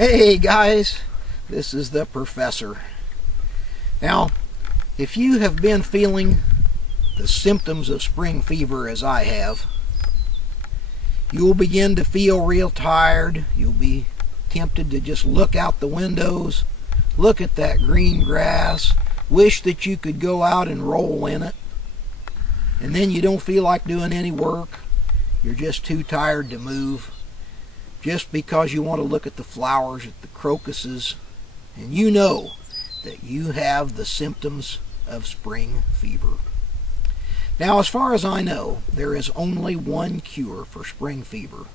Hey guys, this is the professor. Now, if you have been feeling the symptoms of spring fever as I have, you will begin to feel real tired. You'll be tempted to just look out the windows, look at that green grass, wish that you could go out and roll in it, and then you don't feel like doing any work. You're just too tired to move, just because you want to look at the flowers, at the crocuses, and you know that you have the symptoms of spring fever. Now, as far as I know, there is only one cure for spring fever,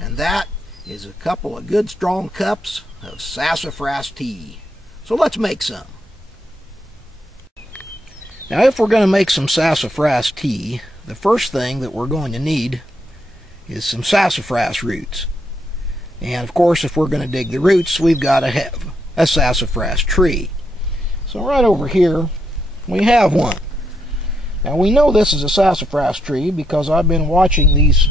and that is a couple of good strong cups of sassafras tea. So let's make some. Now, if we're going to make some sassafras tea, the first thing that we're going to need is some sassafras roots. And of course, if we're going to dig the roots, we've got to have a sassafras tree. So right over here, we have one. Now we know this is a sassafras tree because I've been watching these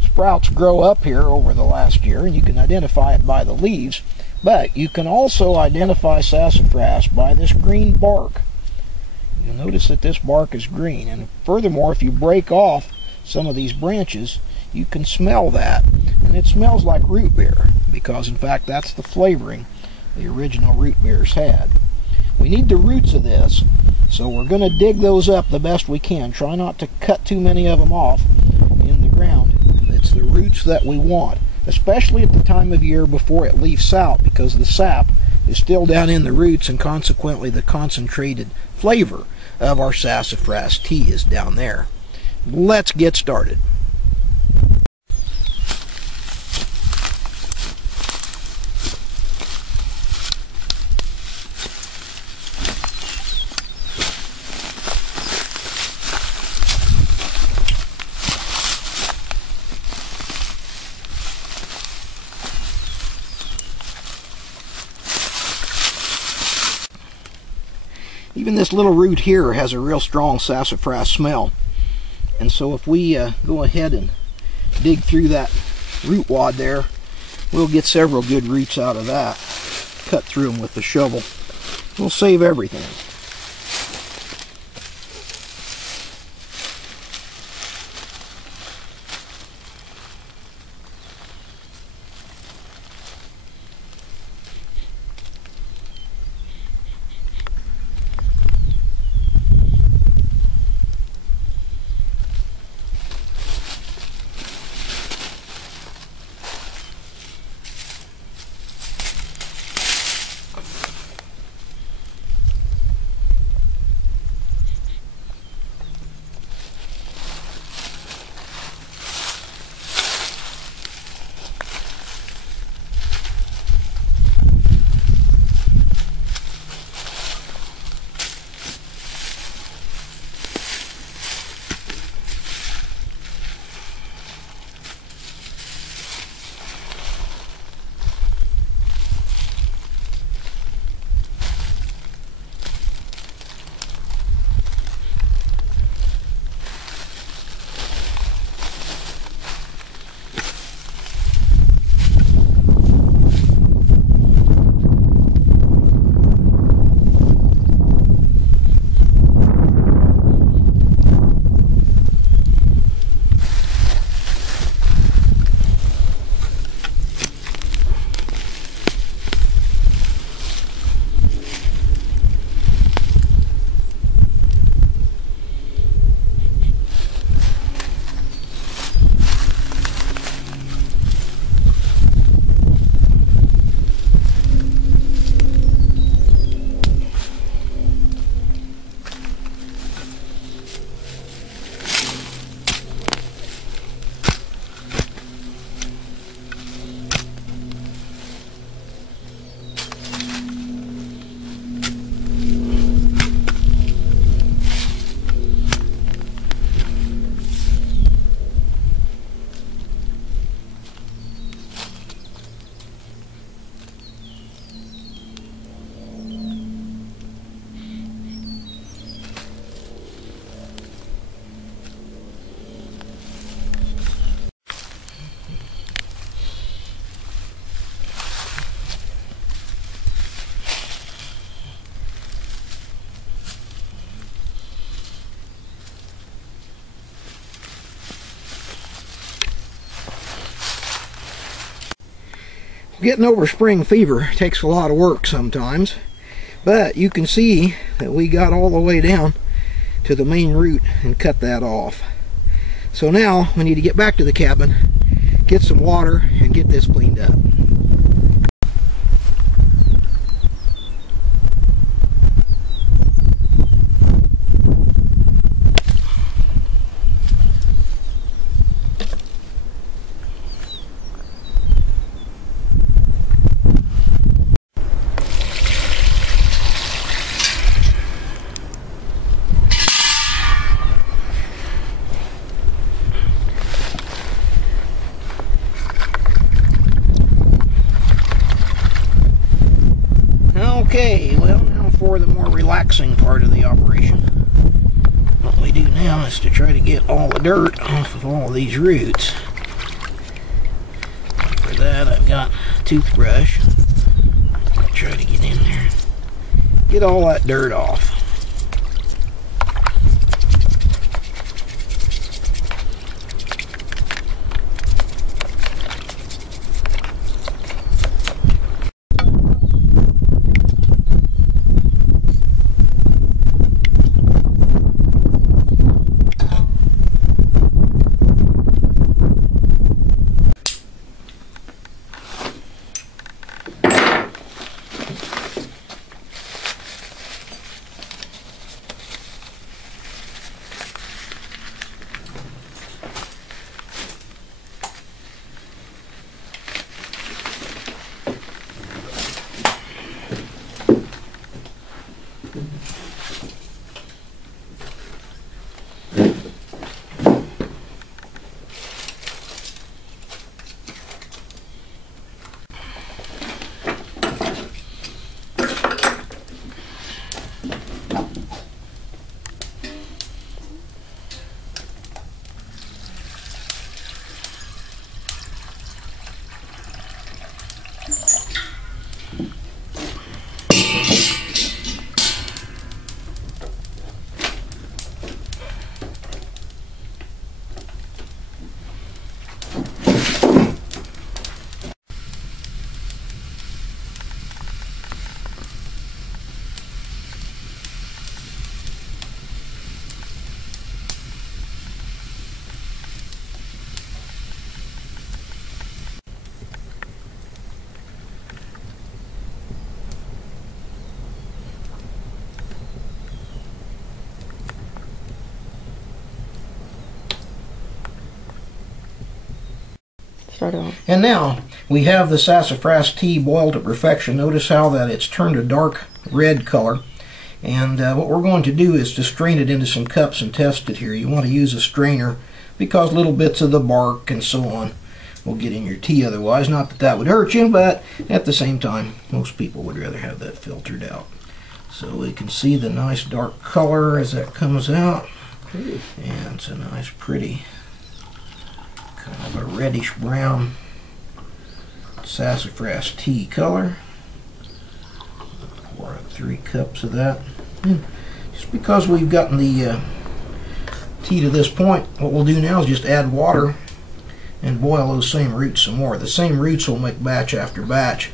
sprouts grow up here over the last year, and you can identify it by the leaves. But you can also identify sassafras by this green bark. You'll notice that this bark is green, and furthermore, if you break off some of these branches, you can smell that, and it smells like root beer, because in fact that's the flavoring the original root beers had. We need the roots of this, so we're going to dig those up the best we can. Try not to cut too many of them off in the ground. It's the roots that we want, especially at the time of year before it leaves out, because the sap is still down in the roots, and consequently the concentrated flavor of our sassafras tea is down there. Let's get started. Even this little root here has a real strong sassafras smell, and so if we go ahead and dig through that root wad there, we'll get several good roots out of that. Cut through them with the shovel. We'll save everything. Getting over spring fever takes a lot of work sometimes, but you can see that we got all the way down to the main root and cut that off. So now we need to get back to the cabin, get some water, and get this cleaned up. Okay, well, now for the more relaxing part of the operation. What we do now is to try to get all the dirt off of all of these roots. For that, I've got a toothbrush. I'll try to get in there, get all that dirt off. And now we have the sassafras tea boiled to perfection. Notice how that it's turned a dark red color. And what we're going to do is to strain it into some cups and test it here. You want to use a strainer because little bits of the bark and so on will get in your tea otherwise. Not that that would hurt you, but at the same time, most people would rather have that filtered out. So we can see the nice dark color as that comes out. And it's a nice pretty kind of a reddish brown sassafras tea color. Pour out 3 cups of that. Just because we've gotten the tea to this point, what we'll do now is just add water and boil those same roots some more. The same roots will make batch after batch,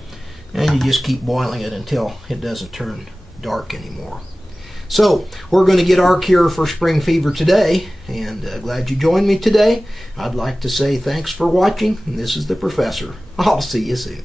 and you just keep boiling it until it doesn't turn dark anymore. So we're going to get our cure for spring fever today, and glad you joined me today. I'd like to say thanks for watching, and this is the Professor. I'll see you soon.